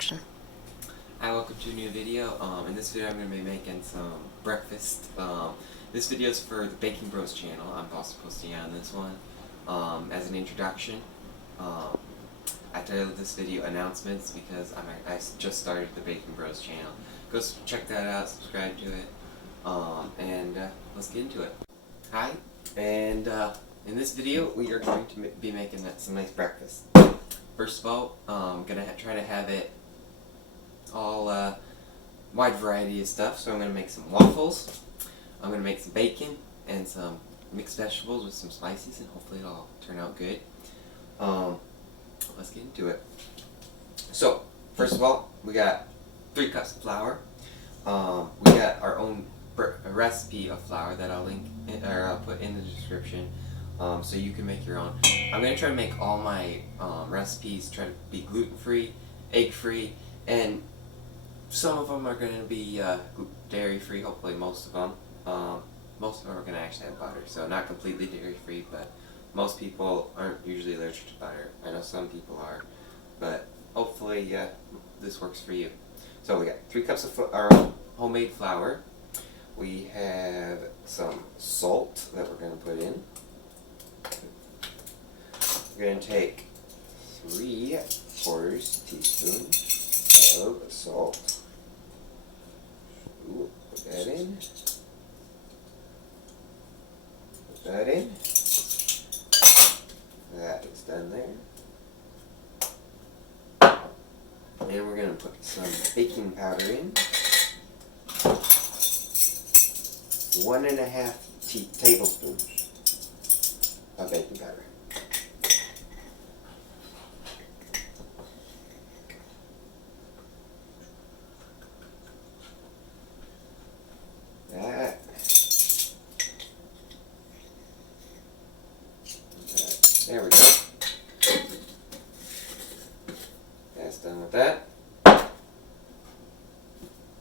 introduction. Hi, welcome to a new video. In this video I'm going to be making some breakfast. This video is for the Baking Bros channel. I'm also posting on this one. As an introduction, I titled this video Announcements because I just started the Baking Bros channel. Go check that out, subscribe to it, and let's get into it. Hi, and in this video we are going to be making some nice breakfast. First of all, I'm going to try to have it all wide variety of stuff. So I'm going to make some waffles, I'm going to make some bacon and some mixed vegetables with some spices, and hopefully it'll all turn out good. Let's get into it. So first of all, we got 3 cups of flour. We got our own recipe of flour that I'll link or I'll put in the description, so you can make your own. I'm going to try to make all my recipes try to be gluten-free, egg-free, and some of them are going to be dairy-free, hopefully most of them. Most of them are going to actually have butter, so not completely dairy-free, but most people aren't usually allergic to butter. I know some people are, but hopefully this works for you. So we got 3 cups of our own homemade flour. We have some salt that we're going to put in. We're going to take 3/4 teaspoons of salt. Put that in. Put that in. That is done there. And we're going to put some baking powder in. 1.5 tablespoons of baking powder. There we go. That's done with that.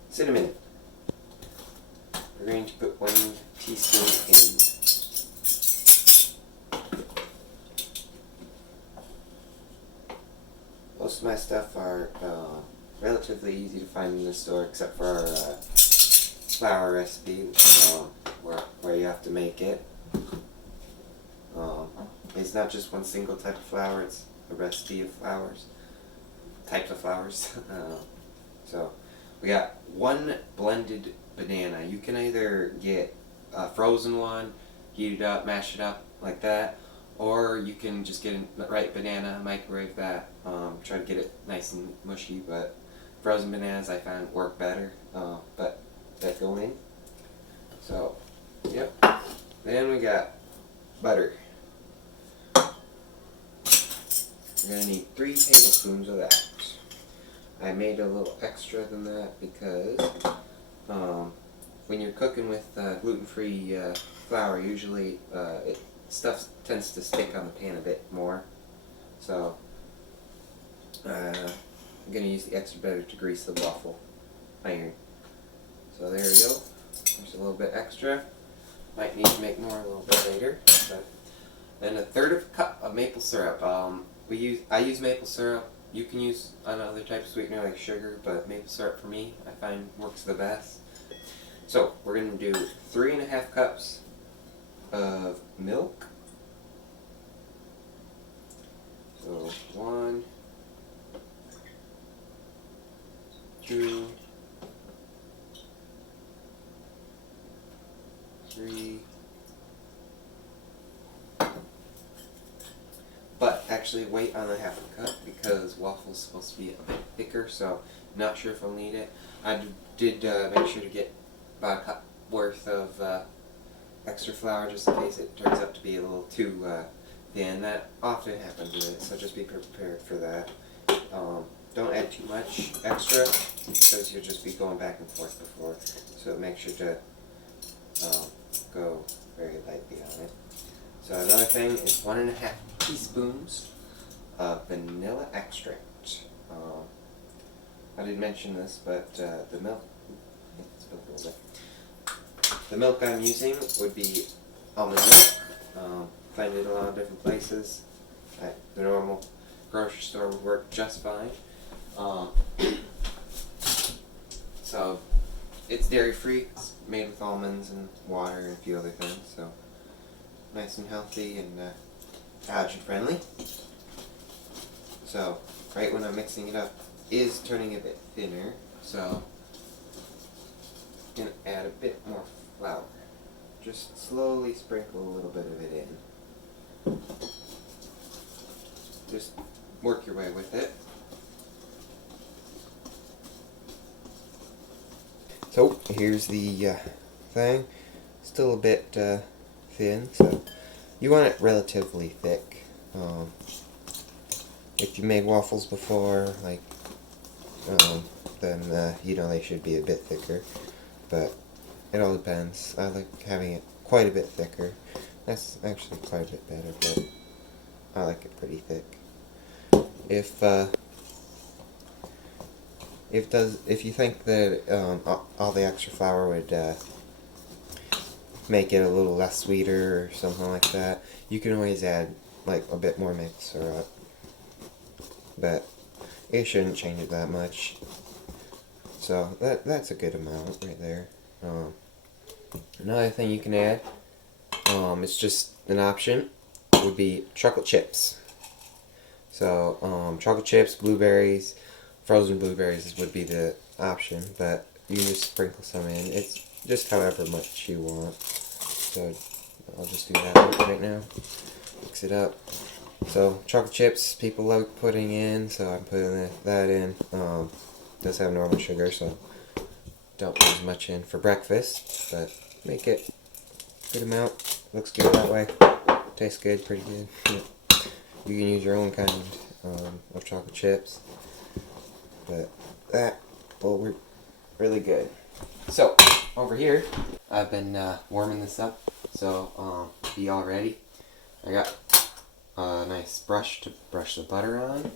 Cinnamon. We're going to put 1 teaspoon in. Most of my stuff are relatively easy to find in the store, except for our flour recipe, where you have to make it. It's not just one single type of flour, it's a recipe of flours, types of flours. So we got 1 blended banana. You can either get a frozen one, heat it up, mash it up like that, or you can just get a ripe banana, microwave that, try to get it nice and mushy, but frozen bananas I find work better, but that go in. So, yep. Then we got butter. We're going to need 3 tablespoons of that. I made a little extra than that because when you're cooking with gluten-free flour, usually stuff tends to stick on the pan a bit more. So I'm going to use the extra butter to grease the waffle iron. So there we go. There's a little bit extra. Might need to make more a little bit later. But then 1/3 cup of maple syrup. I use maple syrup. You can use another type of sweetener like sugar, but maple syrup for me I find works the best. So we're going to do 3.5 cups of milk. So 1, 2, 3. But actually wait on the 1/2 cup because waffle's supposed to be a bit thicker, so not sure if I'll need it. I did make sure to get about a cup worth of extra flour just in case it turns out to be a little too thin. That often happens with it, so just be prepared for that. Don't add too much extra because you'll just be going back and forth before, so make sure to go very lightly on it. So another thing is 1.5 teaspoons of vanilla extract. I didn't mention this, but the milk. The milk I'm using would be almond milk. Find it a lot of different places. The normal grocery store would work just fine. dairy free. It's made with almonds and water and a few other things, so nice and healthy and allergen friendly. So right when I'm mixing it up, is turning a bit thinner, so I'm gonna add a bit more flour. Just slowly sprinkle a little bit of it in. Just work your way with it. So here's the thing. Still a bit thin, so you want it relatively thick. If you made waffles before, like, then you know they should be a bit thicker, but it all depends. I like having it quite a bit thicker. That's actually quite a bit better, but I like it pretty thick. If you think that all the extra flour would make it a little less sweeter or something like that, you can always add like a bit more mix syrup, but it shouldn't change it that much. So that's a good amount right there. Another thing you can add, it's just an option, would be chocolate chips. So chocolate chips, blueberries, frozen blueberries would be the option, but you can just sprinkle some in. It's just however much you want. So I'll just do that right now. Mix it up. So chocolate chips, people like putting in, so I'm putting that in. Does have normal sugar, so don't put as much in for breakfast, but make it a good amount. Looks good that way. Tastes good, pretty good. Yeah. You can use your own kind of chocolate chips, but that will work really good. So over here, I've been warming this up, so be all ready. I got a nice brush to brush the butter on.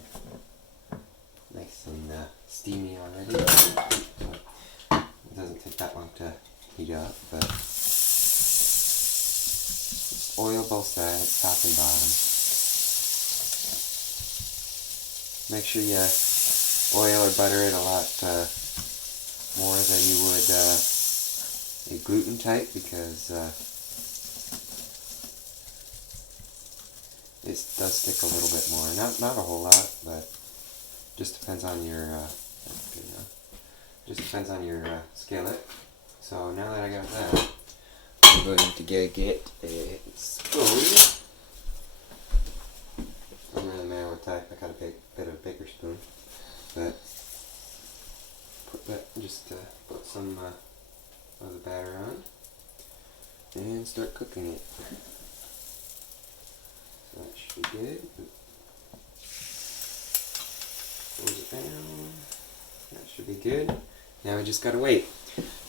Nice and steamy already. It doesn't take that long to heat up, but just oil both sides, top and bottom. Make sure you oil or butter it a lot more than you would a gluten type, because it does stick a little bit more. Not a whole lot, but just depends on your skillet. So now that I got that, I'm going to get a spoon. Doesn't really matter what type. I got a bit of a bigger spoon, but put some of the batter on and start cooking it. So that should be good. Close it down. That should be good. Now we just gotta wait.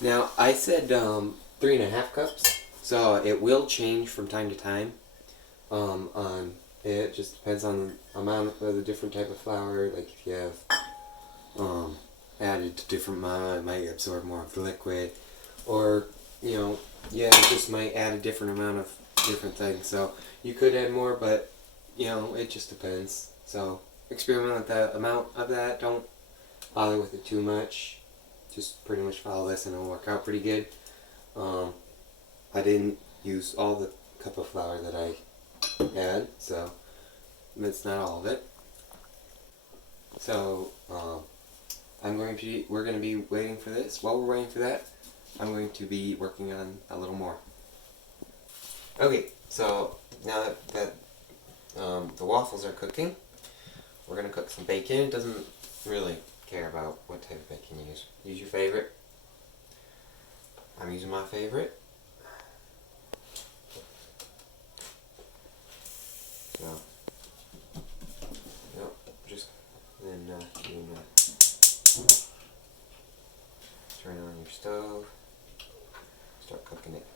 Now I said 3.5 cups, so it will change from time to time. It just depends on the amount of the different type of flour. Like if you have added to different amount, it might absorb more of the liquid, or it just might add a different amount of different things. So you could add more, but it just depends. So experiment with the amount of that. Don't bother with it too much. Just pretty much follow this and it'll work out pretty good. I didn't use all the cup of flour that I had, so it's not all of it. So we're going to be waiting for this. While we're waiting for that, I'm going to be working on a little more. Okay, so now that the waffles are cooking, we're going to cook some bacon. It doesn't really care about what type of bacon you use. Use your favorite. I'm using my favorite. So, just then turn on your stove. Start cooking it.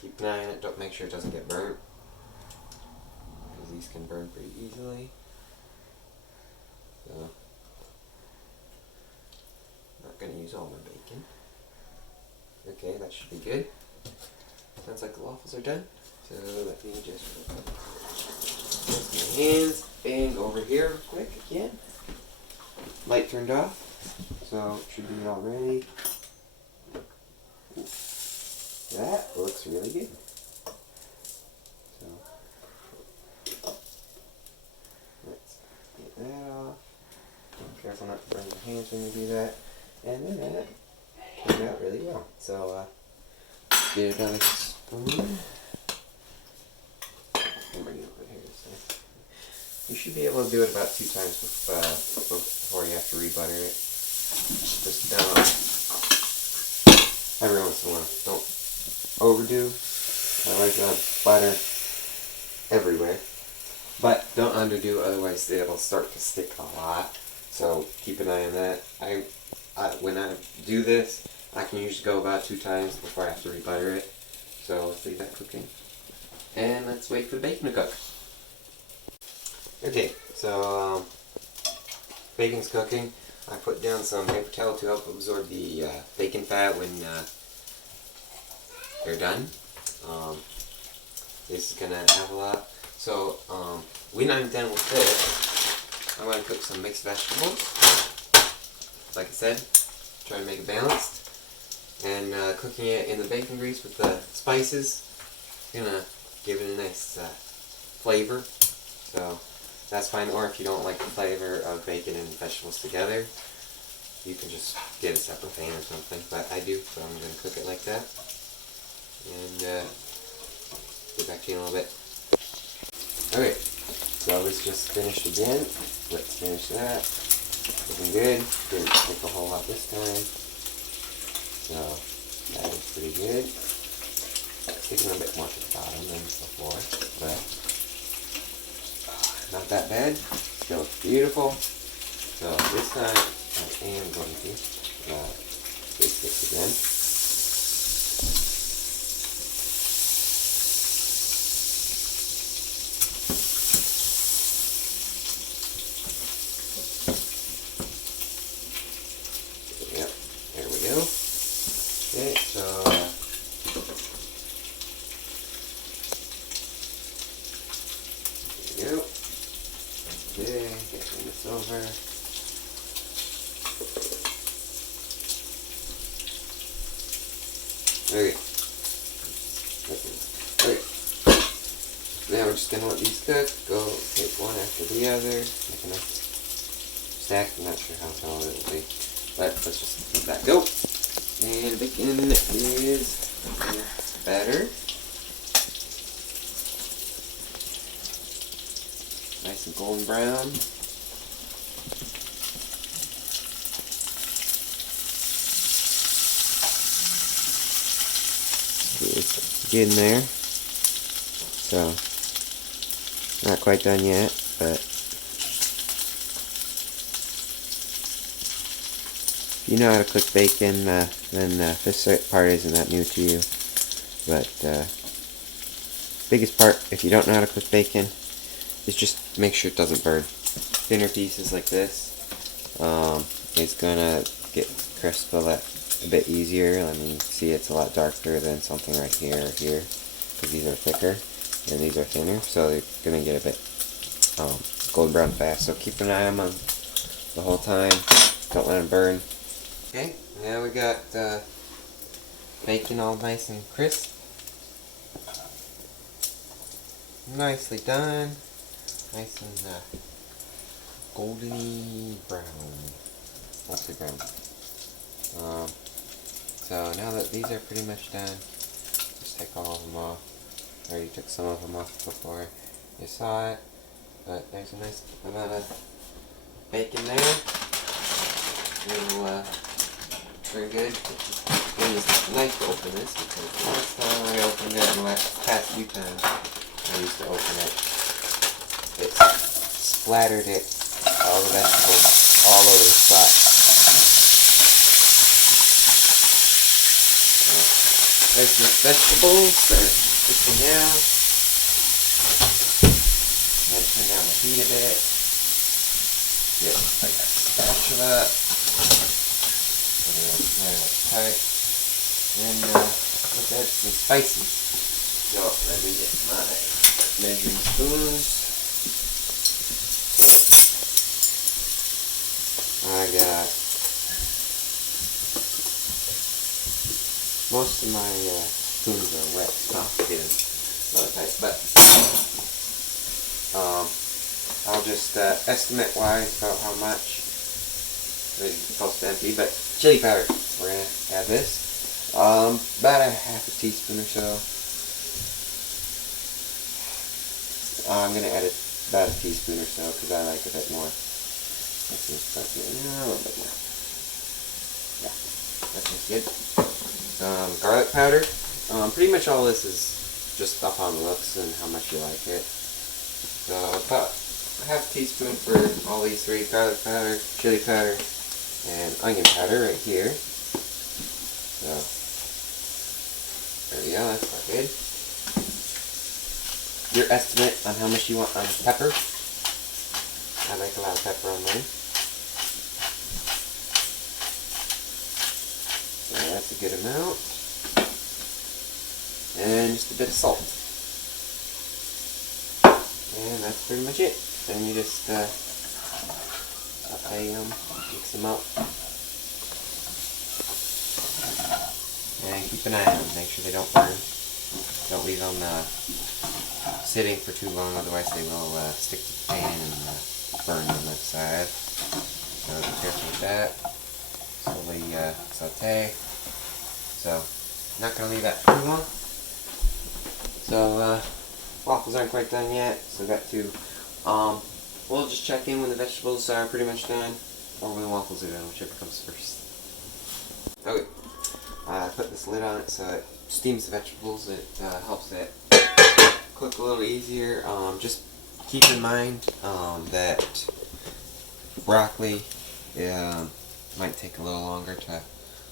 Keep an eye on it. Don't make sure it doesn't get burnt, because these can burn pretty easily. So, not going to use all my bacon. Okay, that should be good. Sounds like the waffles are done. So let me just rinse my hands and over here real quick again. Light turned off, so it should be all ready. That looks really good. So let's get that off. Be careful not to burn your hands when you do that. And then that turned out really well. So get another spoon. I'll bring it over here. So you should be able to do it about 2 times before you have to rebutter it. Just every once in a while. Don't overdo. Otherwise you'll have butter everywhere. But don't underdo, otherwise it'll start to stick a lot. So keep an eye on that. When I do this, I can usually go about 2 times before I have to rebutter it. So let's leave that cooking. And let's wait for the bacon to cook. Okay, so bacon's cooking. I put down some paper towel to help absorb the bacon fat when they're done. This is gonna have a lot. So when I'm done with this, I'm gonna cook some mixed vegetables. Like I said, try to make it balanced. And cooking it in the bacon grease with the spices, gonna give it a nice flavor. So that's fine. Or if you don't like the flavor of bacon and vegetables together, you can just get a separate pan or something. But I do, so I'm gonna cook it like that. And get back to you in a little bit. Okay, so this just finished again. Let's finish that. Looking good. Didn't take a whole lot this time. So that is pretty good. Sticking a bit more to the bottom than before, but not that bad. Still looks beautiful. So this time I am going to fix this again. Yep, there we go. Okay, so there we go. Okay, getting this over. Okay. Okay. Now we're just gonna let these cook. Go take one after the other. Make a nice stack. I'm not sure how tall it will be, but let's just let that go. And bacon is better. Nice and golden brown. It's getting there. So, not quite done yet, but if you know how to cook bacon, then this part isn't that new to you. But biggest part, if you don't know how to cook bacon, is just make sure it doesn't burn. Thinner pieces like this, it's gonna get crisp a bit easier. I mean, see, it's a lot darker than something right here or here, because these are thicker and these are thinner, so they're gonna get a bit golden brown fast. So keep an eye on them the whole time. Don't let them burn. Okay, now we got bacon all nice and crisp. Nicely done. Nice and goldeny brown. Mostly brown. So now that these are pretty much done, just take all of them off. I already took some of them off before you saw it, but there's a nice amount of bacon there. It'll pretty good. Use a knife to open this, because the last time I opened it, and the past few times I used to open it, it splattered all the vegetables all over the spot. There's my vegetables that are cooking now. I'm going to turn down the heat a bit. Get like a spatula. Tight. And let's add some spices. So let me get my measuring spoons. So I got most of my spoons are wet, so I'll get them really tight. But I'll just estimate wise about how much it's supposed to empty. But chili powder, we're gonna add this. About a half a teaspoon or so. I'm gonna add about a teaspoon or so because I like a bit more. Let's just start getting a little bit more. Yeah, that tastes good. Garlic powder. Pretty much all this is just up on looks and how much you like it. So about a half a teaspoon for all these three: garlic powder, chili powder, and onion powder right here. So there we go. That's not good. Your estimate on how much you want on pepper. I like a lot of pepper on mine. So that's a good amount. And just a bit of salt. And that's pretty much it. Then you just saute them, mix them up. And keep an eye on them, make sure they don't burn. Don't leave them sitting for too long, otherwise they will stick to the pan and burn on that side. So be careful with that. Slowly saute. So, not going to leave that too long. So, waffles aren't quite done yet, so I've got to, we'll just check in when the vegetables are pretty much done, or when the waffles are done, whichever comes first. Okay, I put this lid on it so it steams the vegetables. It helps it cook a little easier. Just keep in mind that broccoli might take a little longer to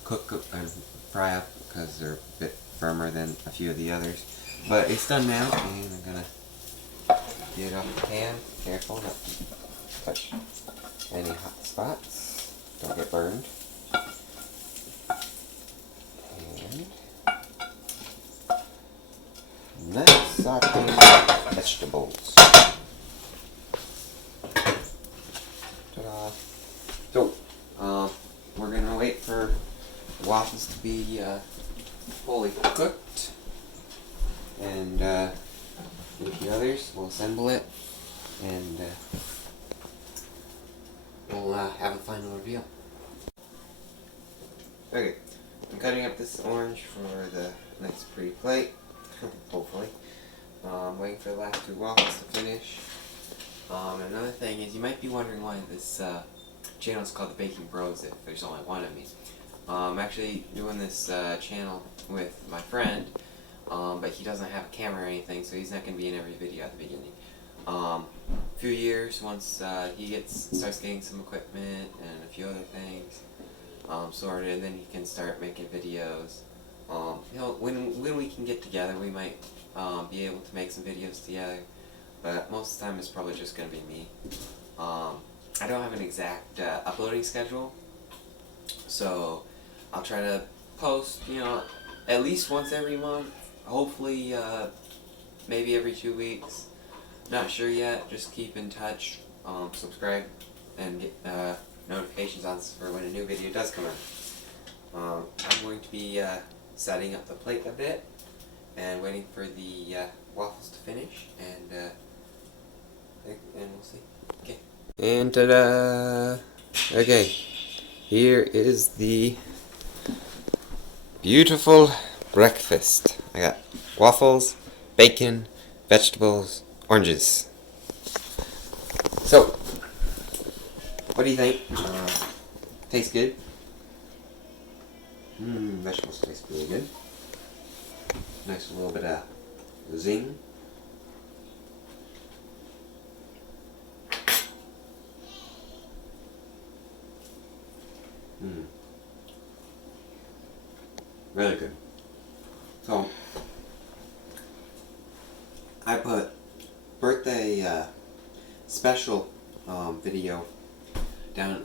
cook and fry up because they're a bit firmer than a few of the others. But it's done now, and I'm gonna get it off the pan. Careful not to touch any hot spots. Don't get burned. And let's saute vegetables. Ta-da! So, we're gonna wait for the waffles to be fully cooked, and with the others, we'll assemble it, and we'll have a final reveal. Okay, I'm cutting up this orange for the nice pretty plate, hopefully. Waiting for the last two waffles to finish. Another thing is, you might be wondering why this channel is called The Baking Bros if there's only one of me. I'm actually doing this channel with my friend, but he doesn't have a camera or anything, so he's not going to be in every video at the beginning. A few years, once he starts getting some equipment and a few other things sorted, then he can start making videos. When we can get together, we might be able to make some videos together, but most of the time it's probably just going to be me. I don't have an exact uploading schedule, so I'll try to post, at least once every month, hopefully maybe every 2 weeks. Not sure yet, just keep in touch, subscribe, and get notifications on for when a new video does come out. I'm going to be setting up the plate a bit and waiting for the waffles to finish, and we'll see. Okay. And ta-da! Okay, here is the beautiful breakfast. I got waffles, bacon, vegetables, oranges. So, what do you think? Tastes good? Vegetables taste really good. Nice little bit of zing. Really good. So, I put birthday special video down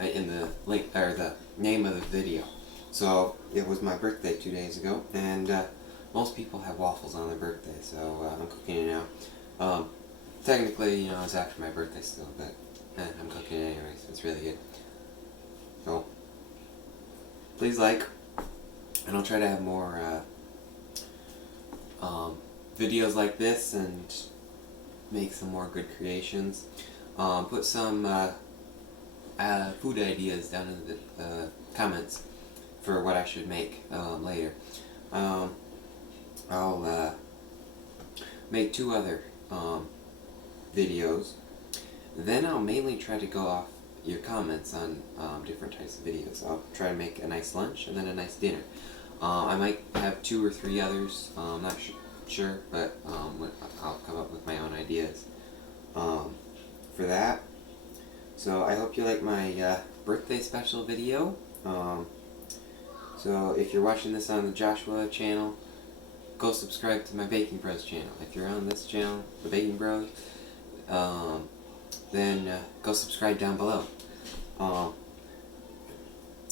in the link, or the name of the video. So, it was my birthday 2 days ago, and most people have waffles on their birthday, so I'm cooking it now. Technically, it's after my birthday still, but I'm cooking it anyway, so it's really good. So, please like, and I'll try to have more videos like this and make some more good creations. Put some food ideas down in the comments for what I should make later. I'll make 2 other videos. Then I'll mainly try to go off your comments on different types of videos. I'll try to make a nice lunch and then a nice dinner. I might have 2 or 3 others. I'm not sure, but I'll come up with my own ideas for that. So I hope you like my birthday special video. So if you're watching this on the Joshua channel, go subscribe to my Baking Bros channel. If you're on this channel, the Baking Bros, then go subscribe down below.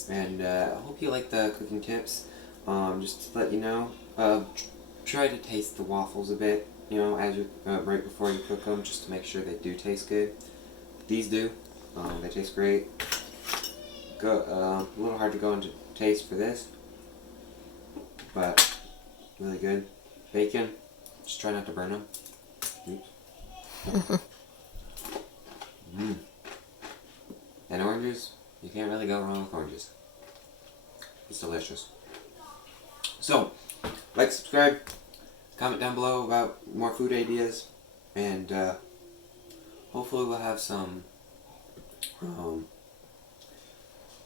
And I hope you like the cooking tips. Just to let you know, try to taste the waffles a bit, you know, as you right before you cook them, just to make sure they do taste good. These do. They taste great. A little hard to go into taste for this, but really good. Bacon, just try not to burn them. Oops. And oranges, you can't really go wrong with oranges. It's delicious. So, like, subscribe, comment down below about more food ideas, and hopefully we'll have some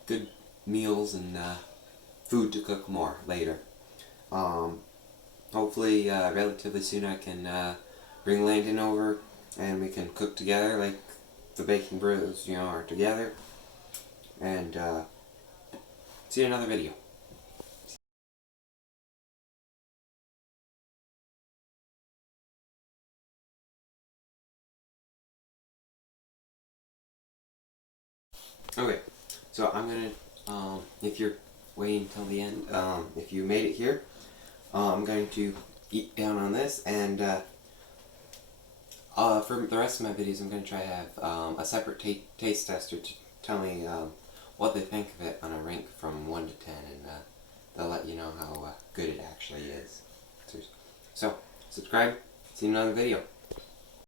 good meals and food to cook more later. Hopefully relatively soon I can bring Landon over and we can cook together like the Baking Bros, you know, are together. And see you in another video. Okay, so I'm gonna, if you're waiting until the end, if you made it here, I'm going to eat down on this, and for the rest of my videos I'm going to try to have a separate taste tester to tell me what they think of it on a rank from 1 to 10, and they'll let you know how good it actually is. So, subscribe, see you in another video.